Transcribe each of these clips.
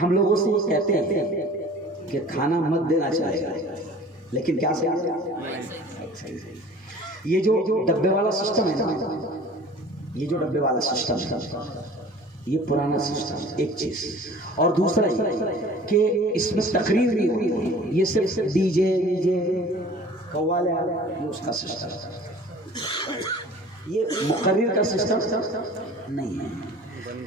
ہم لوگوں سے یہ کہتے ہیں کہ کھانا مت دینا چاہیے، لیکن کیا صحیح؟ یہ جو ڈبے والا سسٹم ہے نا، یہ جو ڈبے والا سسٹم ہے یہ پرانا سسٹم، ایک چیز، اور دوسرا یہ کہ اس میں تقریر نہیں ہوئی، یہ صرف ڈی جے قوالے یہ اس کا سسٹم، یہ مقرر کا سسٹم نہیں ہے۔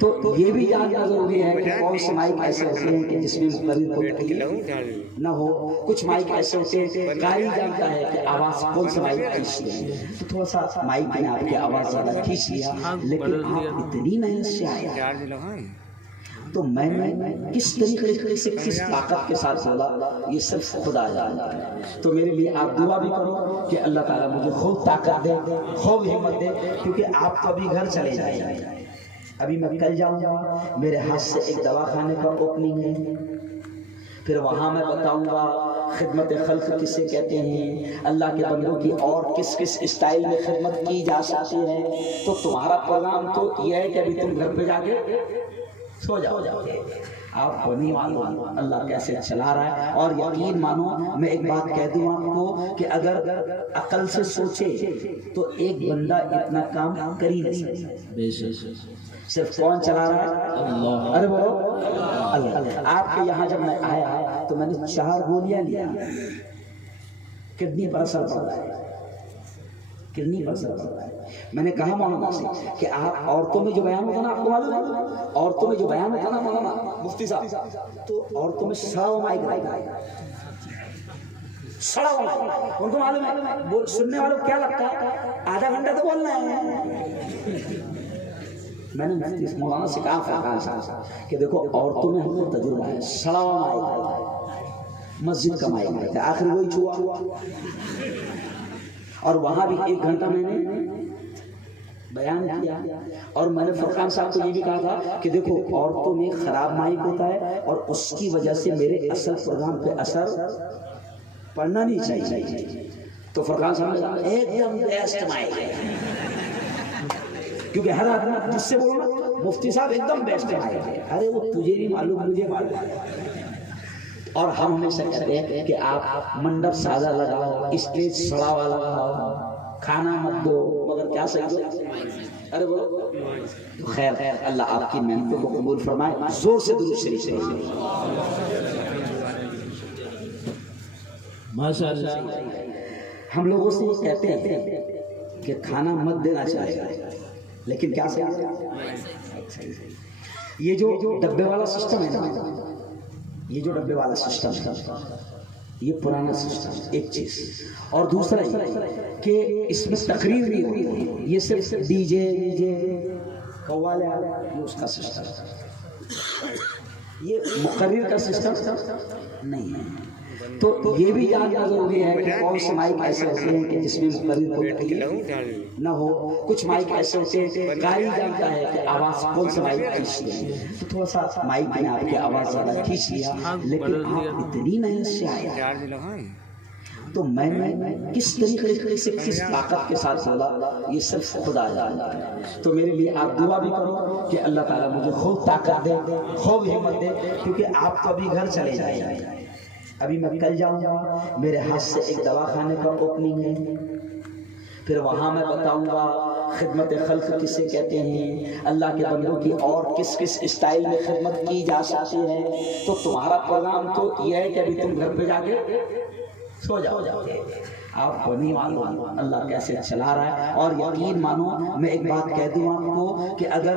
تو یہ بھی جاننا ضروری ہے کہ کون سے مائک ایسے ہوتے ہیں کہ جس میں مقرر کو تکلیف نہ ہو، کچھ مائک ایسے ہوتے ہیں قاری جانتا ہے کہ آواز کون سے مائک کھینچتی ہے، تو تھوڑا سا مائک نے آپ کی آواز زیادہ کھینچ لیا، لیکن آپ اتنی محنت سے آئے تو میں نے کس طریقے سے کس طاقت کے ساتھ بولا یہ صرف خدا جانتا ہے۔ تو میرے لیے آپ دعا بھی کرو کہ اللہ تعالیٰ مجھے خوب طاقت دے، خوب ہمت دے، کیونکہ آپ تو ابھی گھر چلے جائیں گے، ابھی میں کل جاؤں گا، میرے ہاتھ سے ایک دواخانے کا اوپننگ ہے، پھر وہاں میں بتاؤں گا خدمت خلق کسے کہتے ہیں، اللہ کے بندوں کی اور کس کس اسٹائل میں خدمت کی جا سکتی ہے۔ تو تمہارا پروگرام تو یہ ہے کہ ابھی تم گھر پہ جا کے سو جاؤ گے، آپ کو نہیں معلوم اللہ کیسے چلا رہا ہے۔ اور یقین مانو، میں ایک بات کہہ دوں آپ کو کہ اگر عقل سے سوچے تو ایک بندہ اتنا کام کر ہی نہیں سکتا، صرف کون چلا رہا ہے؟ اللہ۔ ارے بولو اللہ۔ آپ کے یہاں جب میں آیا تو میں نے 4 گولیاں لیا، کڈنی پر اثر پڑ رہا ہے، کڈنی پر اثر پڑ رہا ہے۔ میں نے کہا مولانا سے کہ آپ عورتوں میں جو بیان ہوتا نا، آپ کو معلوم ہے عورتوں میں جو بیان ہوتا نا مولانا مفتی صاحب، تو عورتوں میں سڑا ہوا مائک رہتا ہے، سڑا ہوا مائک، ان کو معلوم ہے، سننے والوں کو کیا لگتا ہے آدھا گھنٹہ تو بولنا ہے۔ میں نے مفتی مولانا سے کہا کہ دیکھو عورتوں میں ہم کو تجربہ ہے، سڑا ہوا مائک رہتا ہے، مسجد کا مائک رہتا ہے، آخر وہی چھوا، اور وہاں بھی 1 گھنٹہ میں نے بیان کیا، اور میں نے فرقان صاحب کو یہ بھی کہا تھا کہ دیکھو عورتوں میں خراب مائک ہوتا ہے اور اس کی وجہ سے میرے اصل پروگرام پہ اثر پڑنا نہیں چاہیے۔ تو فرقان صاحب نے کہا ایک دم بیسٹ مائک ہے، کیونکہ ہر آدمی جس سے بولو مفتی صاحب ایک دم بیسٹ مائک ہے، ارے وہ تجھے نہیں معلوم، مجھے معلوم ہے۔ اور ہم ہمیشہ کہتے ہیں کہ آپ منڈپ سادہ لگاؤ، اسٹیج سڑا ہوا لگاؤ، کھانا مت دو، مگر کیا صحیح دو، ارے بولو خیر۔ اللہ آپ کی محنتوں کو قبول فرمائے، زور سے درود شریف سے ماشاءاللہ۔ ہم لوگوں سے یہ کہتے ہیں کہ کھانا مت دینا چاہیے، لیکن کیا صحیح؟ یہ جو ڈبے والا سسٹم ہے نا، یہ جو ڈبے والا سسٹم ہے یہ پرانا سسٹم، ایک چیز، اور دوسرا یہ کہ اس میں تقریر نہیں ہوئی، یہ صرف ڈی جے قوالے یہ اس کا سسٹم، یہ مقرر کا سسٹم نہیں ہے۔ تو یہ بھی جاننا ضروری ہے کہ کون سے مائک ایسے ہوتے ہیں کہ جس میں مقرر کو تکلیف نہ ہو، کچھ مائک ایسے ہوتے ہیں قاری جانتا ہے کہ آواز کون سے مائک کھینچتی ہے، تو تھوڑا سا مائک نے آپ کی آواز زیادہ کھینچ لیا، لیکن آپ اتنی محنت سے آئے تو میں نے کس طریقے سے کس طاقت کے ساتھ بولا یہ صرف خدا جانتا ہے۔ تو میرے لیے آپ دعا بھی کرو کہ اللہ تعالیٰ مجھے خوب طاقت دے، خوب ہمت دے، کیونکہ آپ تو ابھی گھر چلے جائیں گے، ابھی میں کل جاؤں گا، میرے ہاتھ سے ایک دواخانے کا اوپننگ ہے، پھر وہاں میں بتاؤں گا خدمت خلق کسے کہتے ہیں، اللہ کے بندوں کی اور کس کس اسٹائل میں خدمت کی جا سکتی ہے۔ تو تمہارا پروگرام تو یہ ہے کہ ابھی تم گھر پہ جا کے سو جاؤ گے، آپ کو نہیں معلوم اللہ کیسے چلا رہا ہے۔ اور یقین مانو، میں ایک بات کہہ دوں آپ کو کہ اگر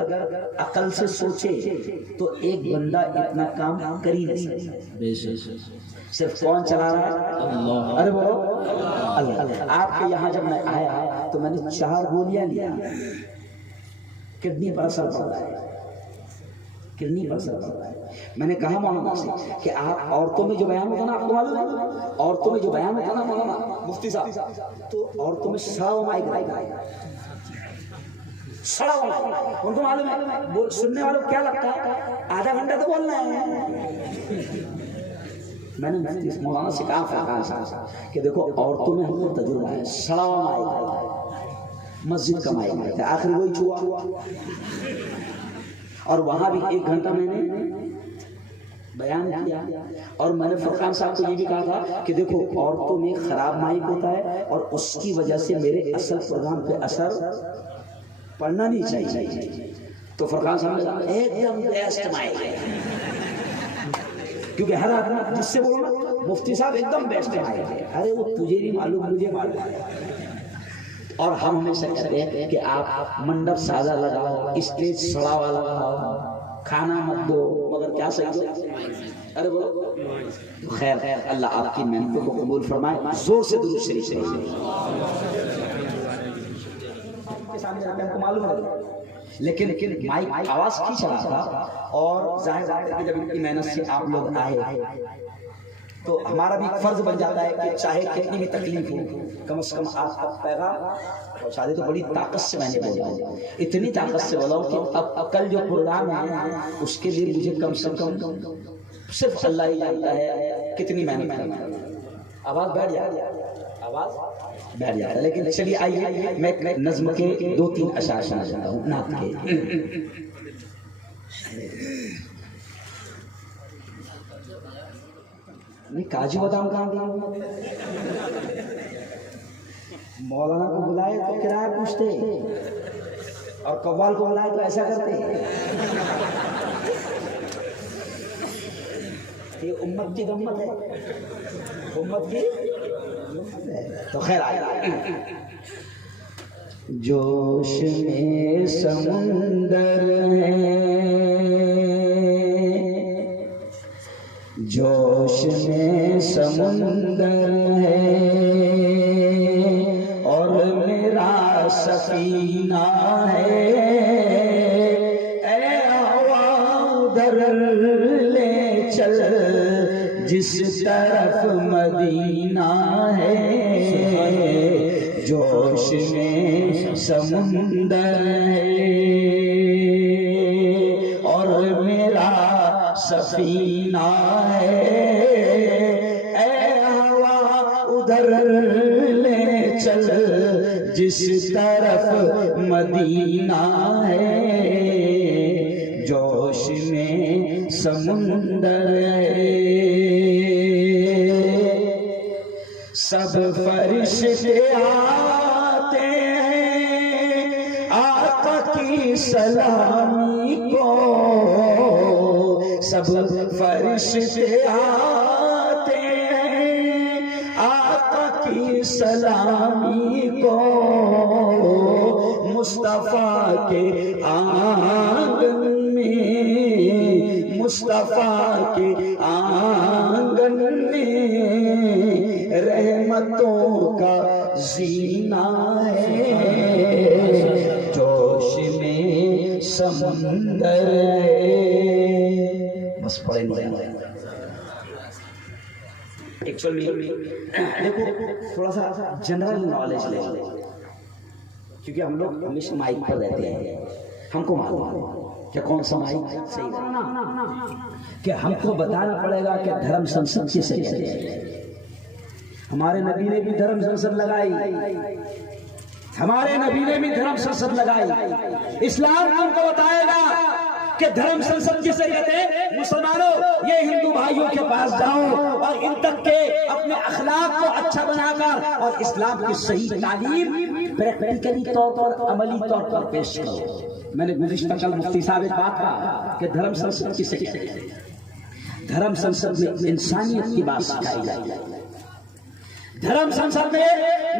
عقل سے سوچے تو ایک بندہ اتنا کام کر ہی نہیں سکتا، صرف کون چلا رہا ہے؟ اللہ۔ ارے بولو اللہ۔ آپ کے یہاں جب میں آیا تو میں نے 4 گولیاں لیا، کڈنی پر اثر پڑ رہا ہے، کڈنی پر اثر پڑ رہا ہے۔ میں نے کہا مولانا سے کہ آپ عورتوں میں جو بیان ہوتا نا، آپ کو معلوم ہے عورتوں میں جو بیان ہوتا نا مولانا مفتی صاحب، تو عورتوں میں سڑا ہوا مائک رہتا ہے، سڑا ہوا مائک، ان کو معلوم ہے، سننے والوں کو کیا لگتا ہے آدھا گھنٹہ تو بولنا ہے۔ میں نے مولانا سے کہا کہ دیکھو عورتوں میں ہم کو تجربہ ہے، سڑا ہوا مائک رہتا ہے، مسجد کا مائک رہتا ہے، آخر وہی چھوا، اور وہاں بھی 1 گھنٹہ میں نے بیان کیا، اور میں نے فرقان صاحب کو یہ بھی کہا تھا کہ دیکھو عورتوں میں خراب مائک ہوتا ہے اور اس کی وجہ سے میرے اصل پروگرام پہ اثر پڑنا نہیں چاہیے. تو فرقان صاحب نے کہا ایک دم بیسٹ مائک ہے، کیونکہ ہر آدمی جس سے بولو نا مفتی صاحب ایک دم بیسٹ مائک ہے، ارے وہ تجھے نہیں معلوم مجھے معلوم ہے. اور ہم ہمیشہ کہتے ہیں کہ آپ منڈپ سادہ لگاؤ، اسٹیج سڑا ہوا لگاؤ، کھانا مت دو، مگر کیا صحیح دو. ارے بولو خیر اللہ آپ کی محنتوں کو قبول فرمائے. زور سے درود شریف سے معلوم ہے، لیکن مائک آواز کھینچ رہا تھا، اور ظاہر ہے کہ جب ان کی محنت سے آپ لوگ آئے تو ہمارا بھی فرض بن جاتا ہے کہ چاہے کتنی بھی تکلیف ہو کم از کم آپ کا پیغام پہنچا دے. تو بڑی طاقت سے میں نے بولا ہوں، اتنی طاقت سے بولا ہوں کہ اب کل جو پروگرام ہے اس کے لیے مجھے کم سے کم صرف اللہ ہی جانتا ہے کتنی محنت کرنا ہے. آواز بیٹھ جاتی ہے، آواز بیٹھ جاتا ہے. لیکن چلیے آئیے میں نظم کے 2-3 اشعار سنا جاتا ہوں نعت کے. نہیں کاجو بادام کہاں مولانا کو بلائے تو کرایہ پوچھتے اور قوال کو بلائے تو ایسا کرتے. یہ امت کی غمت ہے، امت کی تو خیر آئے. جوش میں سمندر ہے، جوش میں سمندر ہے، اور میرا سفینہ ہے. اے ہوا ادھر لے چل جس طرف مدینہ ہے. جوش میں سمندر ہے اور میرا سفینہ ہے. اے ہوا ادھر لے چل جس طرف مدینہ ہے. جوش میں سمندر ہے. سب فرشتے آتے ہیں آقا کی سلامی کو، سب فرشتے آتے ہیں آقا کی سلامی کو. مصطفیٰ کے آنگن میں، مصطفیٰ کے آنگن میں رحمتوں کا زینہ ہے. جوش میں سمندر ہے. بس پڑھیں گے. ایکچولی دیکھو تھوڑا سا جنرل نالج لے لیں، کیونکہ ہم لوگ ہمیشہ مائک پر رہتے ہیں. ہم کو معلوم کہ کون سا مائک صحیح ہے، کہ ہم کو بتانا پڑے گا کہ دھرم سنسد کسے کہتے ہیں. ہمارے نبی نے بھی دھرم سنسد لگائی، ہمارے نبی نے بھی دھرم سنسد لگائی. اسلام ہم کو بتائے گا کہ دھرم سنسد کسے کہتے ہیں. مسلمانوں یہ ہندو بھائیوں کے پاس جاؤ اور ان تک کے اپنے اخلاق کو اچھا بنا کر اور اسلام کی صحیح تعلیم پریکٹیکلی طور پر عملی طور پر پیش کرو. میں نے گزشتہ کل مفتی صاحب ایک بات کہا کہ دھرم سنسد کسے کہتے ہیں. دھرم سنسد میں انسانیت کی بات سکھائی جاتی ہے. دھرم سنسد میں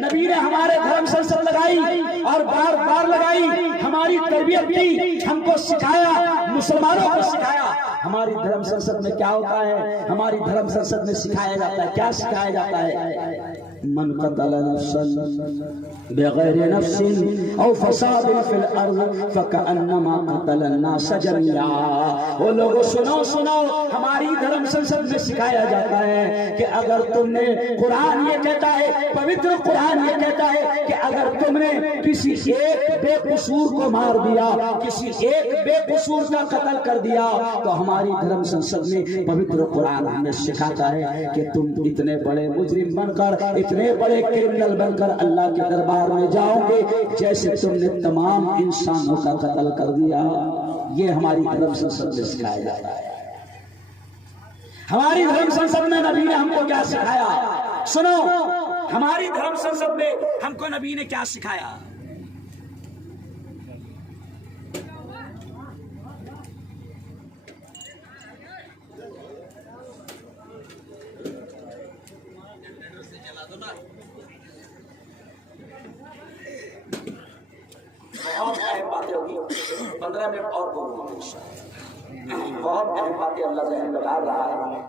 نبی نے ہمارے دھرم سنسد لگائی اور بار بار لگائی، ہماری تربیت کی، ہم کو سکھایا، مسلمانوں کو سکھایا. ہماری دھرم سنسد میں کیا ہوتا ہے؟ ہماری دھرم سنسد میں سکھایا جاتا ہے، کیا سکھایا جاتا ہے؟ من قتل نفسا بغیر نفس او فساد فی الارض فکأنما قتل الناس جميعا. وہ لوگوں سنو سنو، ہماری دھرم سنسد میں سکھایا جاتا ہے کہ اگر تم نے، قرآن یہ کہتا ہے، پوتر قرآن یہ کہتا ہے کہ اگر تم نے کسی ایک بے قصور کو مار دیا، کسی ایک بے قصور کا قتل کر دیا، تو ہماری دھرم سنسد میں پوتر قرآن ہمیں سکھاتا ہے کہ تم اتنے بڑے مجرم بن کر، اتنے بڑے کرمنل بن کر اللہ کے دربار میں جاؤ گے جیسے تم نے تمام انسانوں کا قتل کر دیا. یہ ہماری دھرم سنسد میں سکھایا جاتا ہے. ہماری دھرم سنسد میں نبی نے ہم کو کیا سکھایا؟ سنو، ہماری دھرم سنسد میں ہم کو نبی نے کیا سکھایا؟ بہت اہم باتیں ہوگی، 15 منٹ اور بولوں گا، بہت اہم باتیں اللہ ذہن میں ڈال رہا ہے۔